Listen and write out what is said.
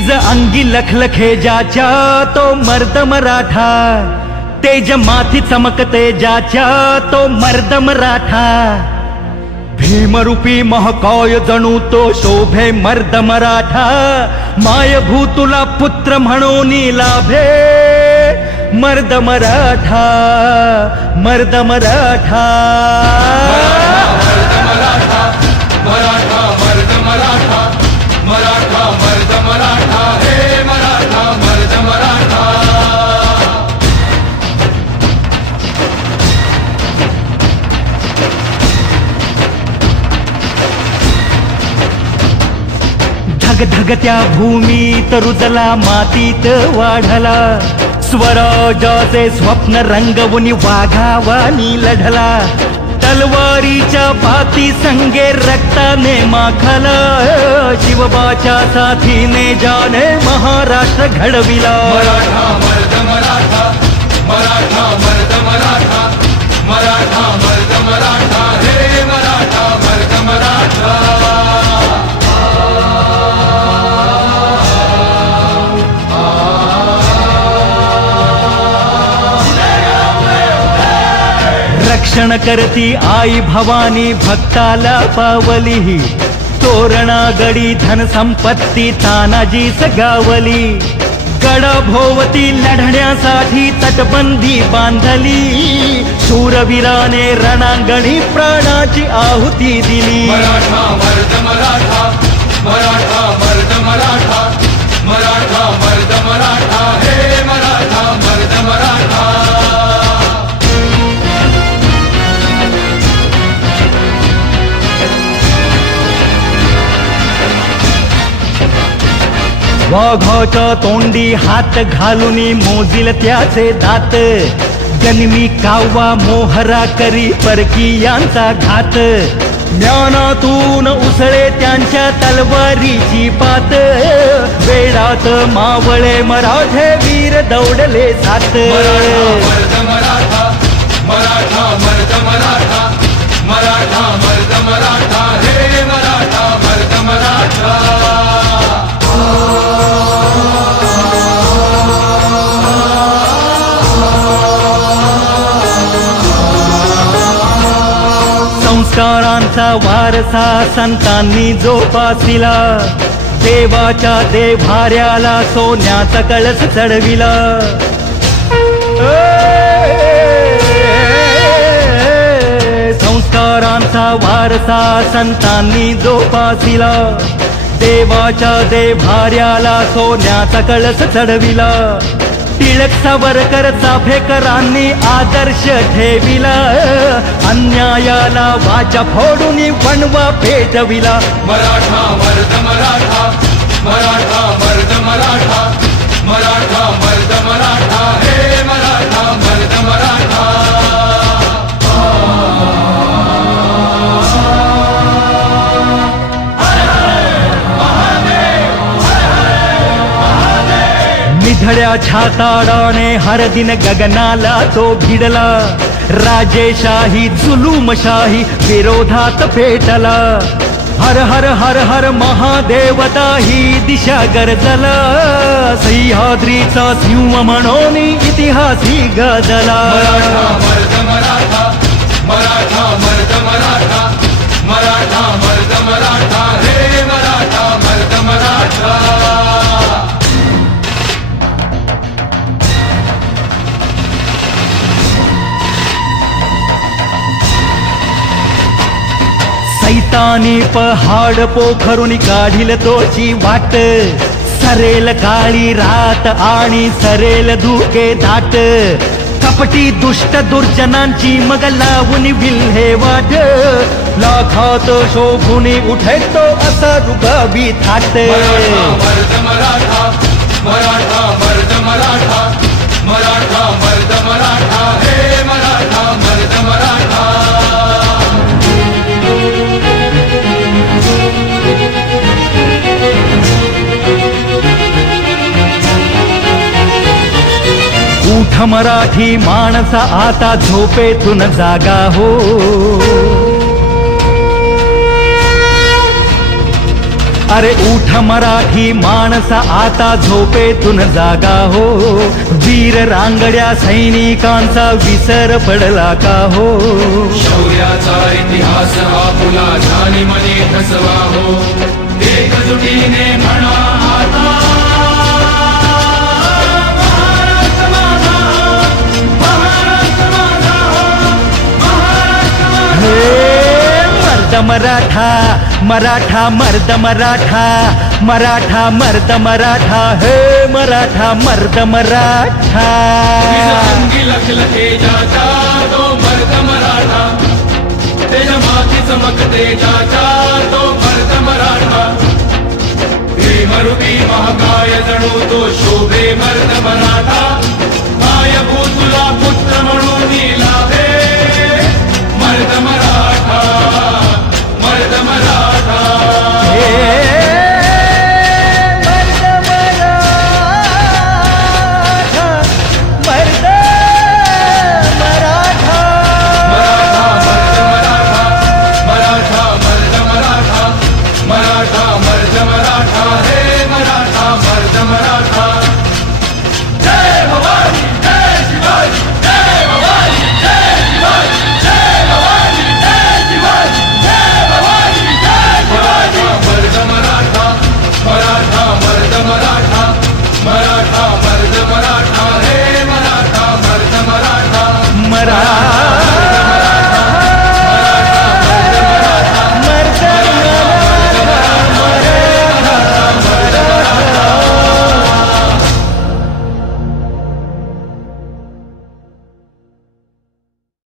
निज अंगी लखलखे ज्याच्या तो मर्द मराठा, तेज माथी चमकते ज्याच्या तो मर्द मराठा, भीमरूपी महाकाय जणू तो शोभे मर्द मराठा, मायभूतुला पुत्र म्हणून लाभे मर्द मराठा, मर्द मराठा, मर्द मराठा, मराठा मर्द मराठा, मराठा मर्द मराठा, हे मराठा मर्द मराठा। धगधगत्या भूमीत रुजला मातीत वाढला, स्वराजाचे स्वप्न रंगवून वाघावानी लढला, तलवारीच्या बाती संगे रक्ताने माखला, शिवबाच्या साथीने जाने महाराष्ट्र घडविला। मराठा मर्द मराठा, मराठा मर्द मराठा, मराठा मर्द मराठा, हे मराठा मर्द मराठा। रक्षण करती आई भवानी भक्ताला पावली, तोरणा गडी धन संपत्ती तानाजीस गावली, गडा भोवती लढण्यासाठी तटबंदी बांधली, शूरवीराने रणांगणी प्राणाची आहुती दिली। मराठा मर्द मराठा, मराठा मर्द मराठा, मराठा मर्द मराठा, हे मराठा मर्द मराठा। वाघाच्या तोंडी हात घालून मोजिल त्याचे दात, जन्मी कावा मोहरा करी परकीयांचा घात, ज्ञानातून उसळे त्यांच्या तलवारीची पात, वेडात मावळे मराठे वीर दौडले सात। मराठा मर्द मराठा, मराठा मर्द मराठा, मराठा मर्द मराठा, हे मराठा मर्द मराठा। संस्कारांचा वारसा संतांनी जोपासिला, देवाच्या देभाऱ्याला सोन्याचा कळस चढविला, संस्कारांचा वारसा संतांनी जोपासिला, देवाच्या देभाऱ्याला सोन्याचा कळस चढविला, टिळक सावरकर चाफेकरांनी आदर्श ठेविला, अन्यायाला वाचा फोडून वणवा पेटविला। मराठा मर्द मराठा, मराठा मर्द मराठा, मराठा मर्द मराठा, हे मराठा मर्द मराठा। निधड्या छाताडाने हर दिन गगनाला तो भिडला, राजेशाही जुलूमशाही विरोधात पेटला, हर हर हर हर महादेवता ही दिशा गरजला, सह्याद्रीचा सिंह म्हणून इतिहासी गजला। मराठा मर्द मराठा, मराठा मर्द मराठा, मराठा मर्द मराठा, हे मराठा मर्द मराठा। सैतानी पहाड पोखरून काढील तोची वाट, सरेल काळी रात आणि सरेल धुके दाट, कपटी दुष्ट दुर्जनांची मग लावून विल्हेवाट, लाखात शोभून उठतो असा रुबाबी थाट। मराठा मर्द मराठा, मराठा मर्द मराठा, मराठा मर्द मराठा, हे मराठा मर्द मराठा। उठ मराठी माणसा आता झोपेतून जागा हो, अरे उठ मराठी माणसा आता झोपेतून जागा हो, वीर रांगड्या सैनिकांचा विसर पडला का हो. शौर्याचा इतिहास आपुला झाली मनी ठसवा हो, एकजुटीने म्हणा आता महाराष्ट्र माझा, महाराष्ट्र माझा, महाराष्ट्र माझा. मर्द मराठा मराठा मर्द मराठा, मराठा मर्द मराठा, हे मराठा मर्द मराठा. अंगी लखलखे जाचा तो मर्द मराठा, तेजा माथी चमकते जाचा तो मर्द मराठा. प्रेमरूपी महाकाय जणू तो शोभे मर्द मराठा.